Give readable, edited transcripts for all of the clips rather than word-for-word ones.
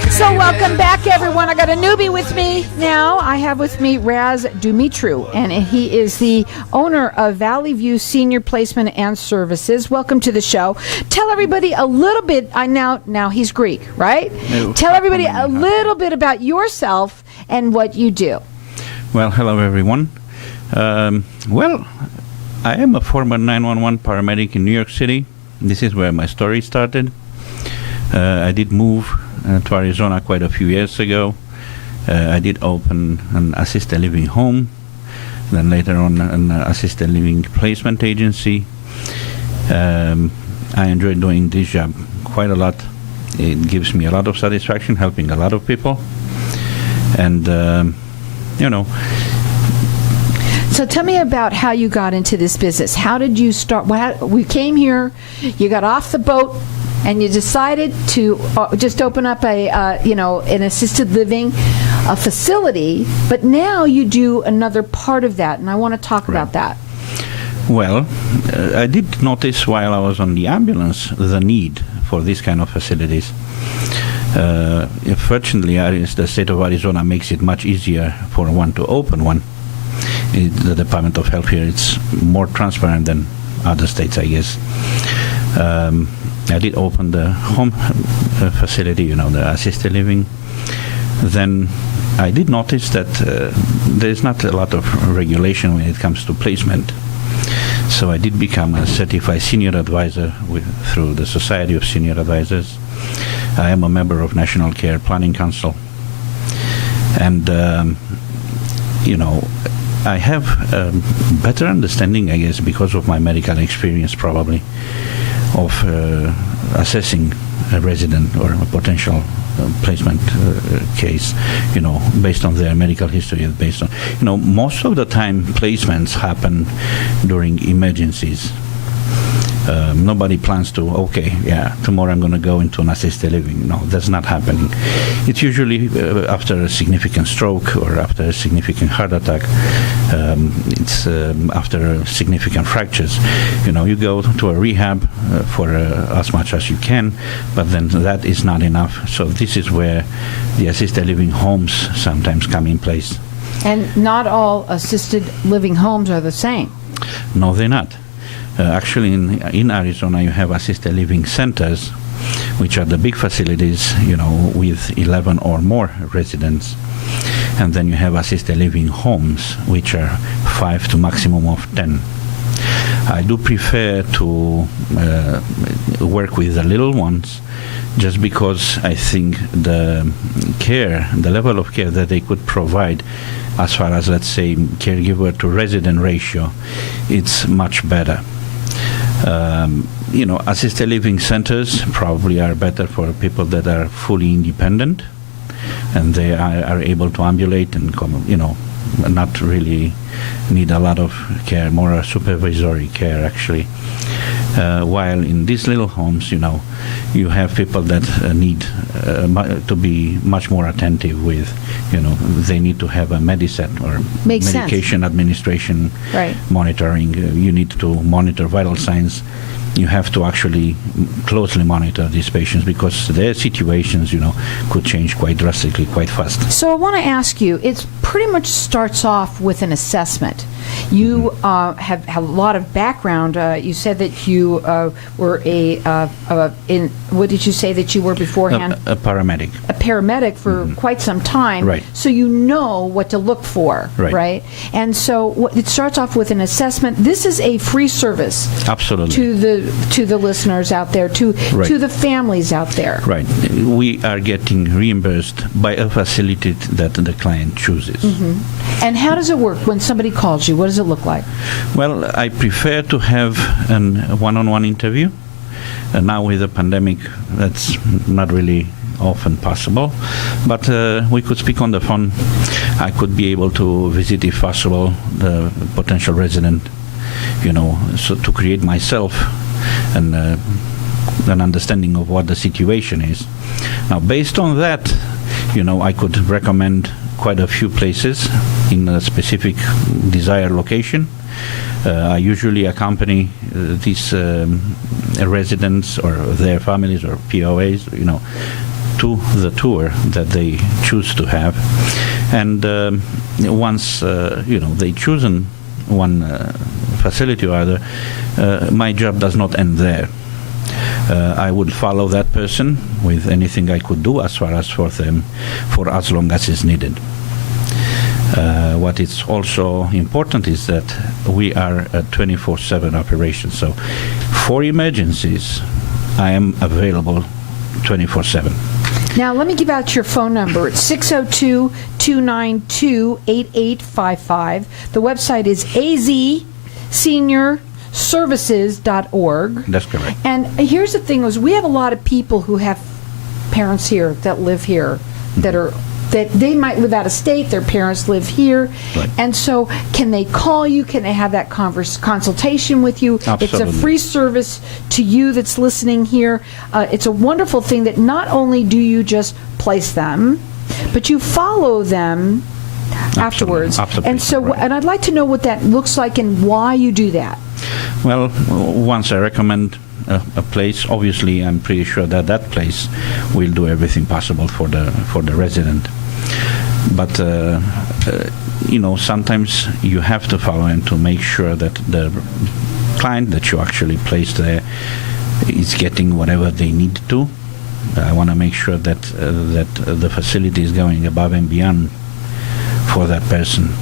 So welcome back, everyone. I got a newbie with me now. I have with me Raz Dumitru, and he is the owner of Valley View Senior Placement and Services. Welcome to the show. Tell everybody a little bit. Now he's Greek, right? No. Tell everybody a little bit about yourself and what you do. Well, hello, everyone. Well, I am a former 911 paramedic in New York City. This is where my story started. I did move to Arizona quite a few years ago. I did open an assisted living home, then later on an assisted living placement agency. I enjoy doing this job quite a lot. It gives me a lot of satisfaction helping a lot of people. And, So tell me about how you got into this business. How did you start? We came here, you got off the boat, and you decided to just open up an assisted living facility, but now you do another part of that, and I want to talk about that. Well, I did notice while I was on the ambulance the need for this kind of facilities. Fortunately, the state of Arizona makes it much easier for one to open one. The Department of Health here, it's more transparent than other states, I guess. I did open the home facility, the assisted living. Then I did notice that there's not a lot of regulation when it comes to placement. So I did become a certified senior advisor through the Society of Senior Advisors. I am a member of National Care Planning Council. And, I have a better understanding, I guess, because of my medical experience probably, of assessing a resident or a potential placement case, based on their medical history, based on, most of the time placements happen during emergencies. Nobody plans to, tomorrow I'm going to go into an assisted living. No, that's not happening. It's usually after a significant stroke or after a significant heart attack. It's after significant fractures. You go to a rehab for as much as you can, but then that is not enough. So this is where the assisted living homes sometimes come in place. And not all assisted living homes are the same. No, they're not. Actually, in Arizona, you have assisted living centers, which are the big facilities, with 11 or more residents. And then you have assisted living homes, which are 5 to maximum of 10. I do prefer to work with the little ones, just because I think the level of care that they could provide, as far as, let's say, caregiver to resident ratio, it's much better. Assisted living centers probably are better for people that are fully independent, and they are able to ambulate and not really need a lot of care, more a supervisory care actually. While in these little homes, you have people that need to be much more attentive with, they need to have a Mediset or medication administration monitoring. You need to monitor vital signs. You have to actually closely monitor these patients because their situations, could change quite drastically, quite fast. So I want to ask you, it pretty much starts off with an assessment. You have a lot of background. You said that you were what did you say that you were beforehand? A paramedic. A paramedic for quite some time. Right. So you know what to look for, right? And so it starts off with an assessment. This is a free service. Absolutely. To the listeners out there, to the families out there. Right. We are getting reimbursed by a facility that the client chooses. And how does it work when somebody calls you? What does it look like? Well, I prefer to have a one-on-one interview. Now with the pandemic, that's not really often possible. But we could speak on the phone. I could be able to visit, if possible, the potential resident, so to create myself an understanding of what the situation is. Now, based on that, I could recommend quite a few places in a specific desired location. I usually accompany these residents or their families or POAs, to the tour that they choose to have. And once they chosen one facility or other, my job does not end there. I would follow that person with anything I could do as far as for them, for as long as is needed. What is also important is that we are a 24/7 operation. So for emergencies, I am available 24/7. Now, let me give out your phone number. It's 602-292-8855. The website is azseniorservices.org. That's correct. And here's the thing is we have a lot of people who have parents here that live here that they might live out of state, their parents live here. Right. And so can they call you? Can they have that consultation with you? Absolutely. It's a free service to you that's listening here. It's a wonderful thing that not only do you just place them, but you follow them afterwards. Absolutely. And so, Right. and I'd like to know what that looks like and why you do that. Well, once I recommend a place, obviously I'm pretty sure that that place will do everything possible for the resident. But sometimes you have to follow and to make sure that the client that you actually place there is getting whatever they need to. I want to make sure that the facility is going above and beyond for that person.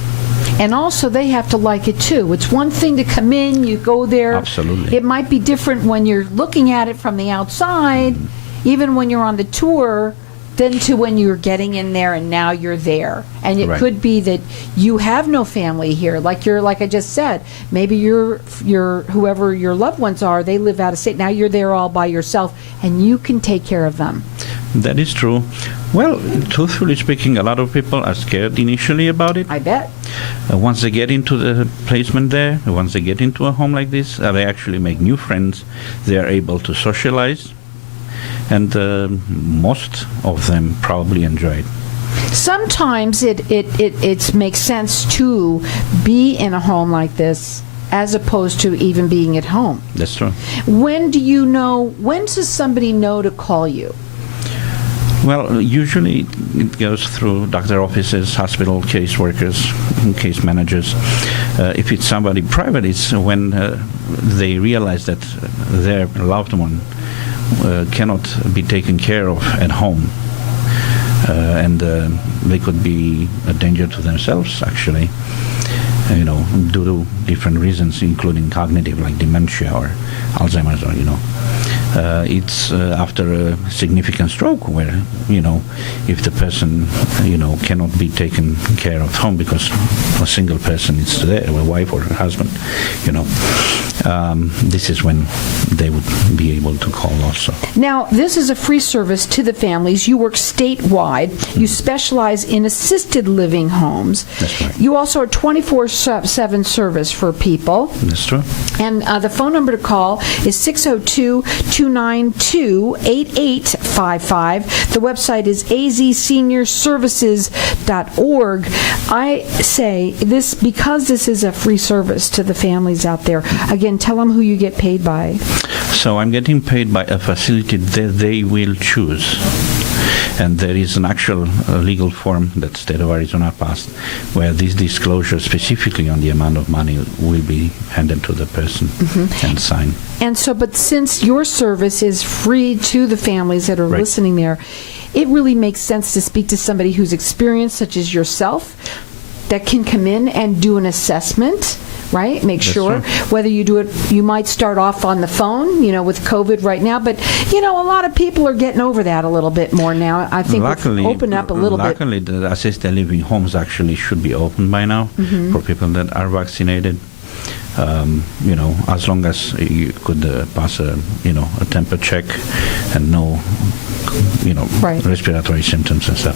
And also, they have to like it too. It's one thing to come in, you go there. Absolutely. It might be different when you're looking at it from the outside, even when you're on the tour, than to when you're getting in there and now you're there. And it Right. could be that you have no family here, like I just said. Maybe your whoever your loved ones are, they live out of state. Now you're there all by yourself, and you can take care of them. That is true. Well, truthfully speaking, a lot of people are scared initially about it. I bet. Once they get into the placement there, once they get into a home like this, they actually make new friends. They are able to socialize, and most of them probably enjoy it. Sometimes it makes sense to be in a home like this as opposed to even being at home. That's true. When does somebody know to call you? Well, usually it goes through doctor offices, hospital case workers, case managers. If it's somebody private, it's when they realize that their loved one cannot be taken care of at home. And they could be a danger to themselves, actually, due to different reasons, including cognitive, like dementia or Alzheimer's, or, it's after a significant stroke where, if the person, cannot be taken care of at home because a single person is there, a wife or a husband, this is when they would be able to call also. Now, this is a free service to the families. You work statewide. You specialize in assisted living homes. That's right. You also are 24/7 service for people. That's true. And the phone number to call is 602-292-8855. The website is azseniorservices.org. I say this because this is a free service to the families out there. Again, tell them who you get paid by. So I'm getting paid by a facility that they will choose. And there is an actual legal form that State of Arizona passed where this disclosure specifically on the amount of money will be handed to the person and signed. And so, but since your service is free to the families that are Right. listening there, it really makes sense to speak to somebody who's experienced, such as yourself, that can come in and do an assessment, right? Make That's sure true. whether you do it, you might start off on the phone, with COVID right now, but, a lot of people are getting over that a little bit more now. I think we've opened up a little bit. Luckily, the assisted living homes actually should be open by now for people that are vaccinated. As long as you could pass a temper check and no, Right. respiratory symptoms and stuff,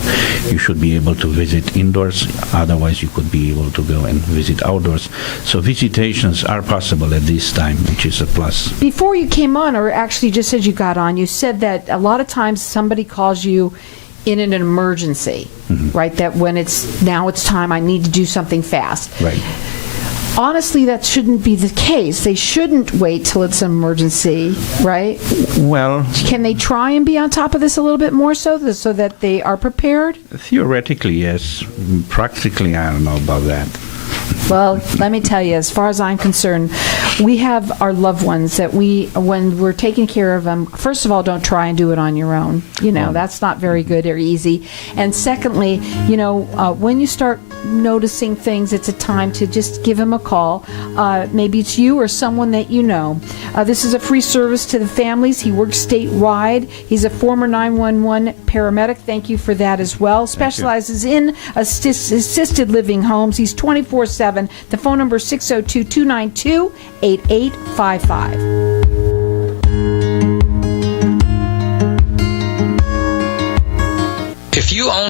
you should be able to visit indoors. Otherwise, you could be able to go and visit outdoors. So visitations are possible at this time, which is a plus. Before you came on, or actually just as you got on, you said that a lot of times somebody calls you in an emergency, right? That when it's time, I need to do something fast. Right. honestly, that shouldn't be the case. They shouldn't wait till it's an emergency, right? Well, Can they try and be on top of this a little bit more so that they are prepared? theoretically, yes. Practically, I don't know about that. Well, let me tell you, as far as I'm concerned, we have our loved ones that when we're taking care of them, first of all, don't try and do it on your own. That's not very good or easy. And secondly, when you start noticing things, it's a time to just give him a call. Maybe it's you or someone that you know. This is a free service to the families. He works statewide. He's a former 911 paramedic. Thank you for that as well. Specializes in assisted living homes. He's 24/7. The phone number is 602-292-8855. If you own